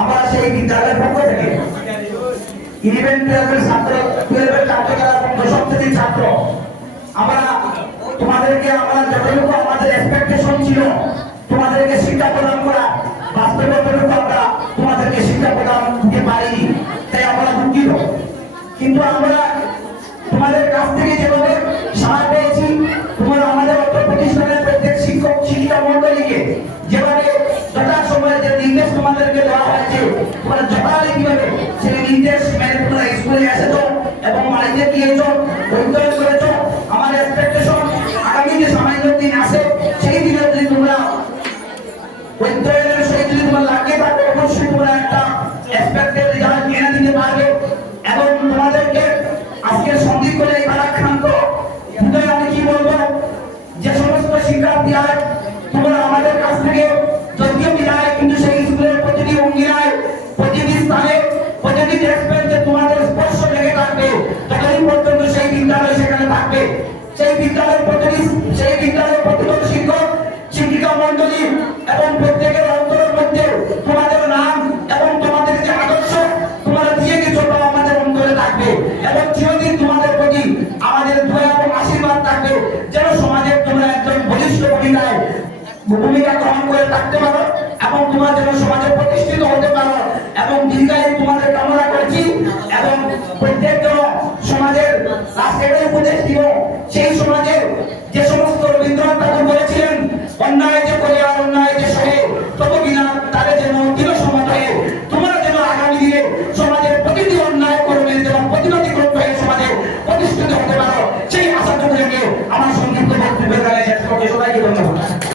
আমরা সেই বিদ্যালয়ের পক্ষ থেকে 11-12 ছাত্র 12 ছাত্র যারা দশম শ্রেণীর ছাত্র আমরা তোমাদেরকে আমরা যতটুকু আমাদের এক্সপেকটেশন ছিল তোমাদেরকে শিক্ষা প্রদান করা বাস্তবে যতটুকু আমরা তোমাদেরকে শিক্ষা প্রদান দিতে পারিনি তাই আমরা দুঃখিত কিন্তু আমরা তোমাদের কাছ থেকে যেভাবে সাড়া পেয়েছি তোমরা আমাদের অত্র প্রতিষ্ঠানের প্রত্যেক শিক্ষক শিক্ষিকা মন্ডলীকে যেভাবে যথাসময়ে যে নির্দেশ তোমাদেরকে দেওয়া হয়েছে তোমরা যথারীতিভাবে সেই নির্দেশ মেনে তোমরা স্কুলে এসেছো এবং বাড়িতে গিয়েছো অধ্যয়ন করেছো আমার এক্সপেকটেশন আগামী যে সামান্য দিন আসে সেই দিনে যদি তোমরা অধ্যয়নের সহিত যদি তোমরা লাগিয়ে থাকো অবশ্যই তোমরা একটা এক্সপেক্টেড রেজাল্ট এনে দিতে পারবে এবং তোমাদেরকে আজকের সঙ্গী করে ভারাক্রান্ত হৃদয়ে আমি কি বলবো যে সমস্ত শিক্ষার্থী আর তোমরা আমাদের কাছ থেকে যদিও বিদায় কিন্তু সেই স্কুলের প্রতিটি অঙ্গিনায় প্রতিটি স্থানে প্রতিটি ডেস্ক বেঞ্চে তোমাদের স্পর্শ লেগে থাকবে ততদিন পর্যন্ত সেই বিদ্যালয় সেখানে থাকবে সেই বিদ্যালয়ের প্রতিজন শিক্ষক শিক্ষিকা মন্ডলী এবং প্রত্যেকের অন্তরের মধ্যে তোমাদের নাম এবং তোমাদের যে আদর্শ তোমরা দিয়ে গেছো আমাদের অন্তরে থাকবে এবং চিরদিন তোমাদের প্রতি আমাদের দয়া এবং আশীর্বাদ থাকবে যেন সমাজের তোমরা একজন বলিষ্ঠ ভূমিকা গ্রহণ করে থাকতে পারো এবং তোমরা যেন সমাজে প্রতিষ্ঠিত হতে পারো এবং দীর্ঘায়ু তোমার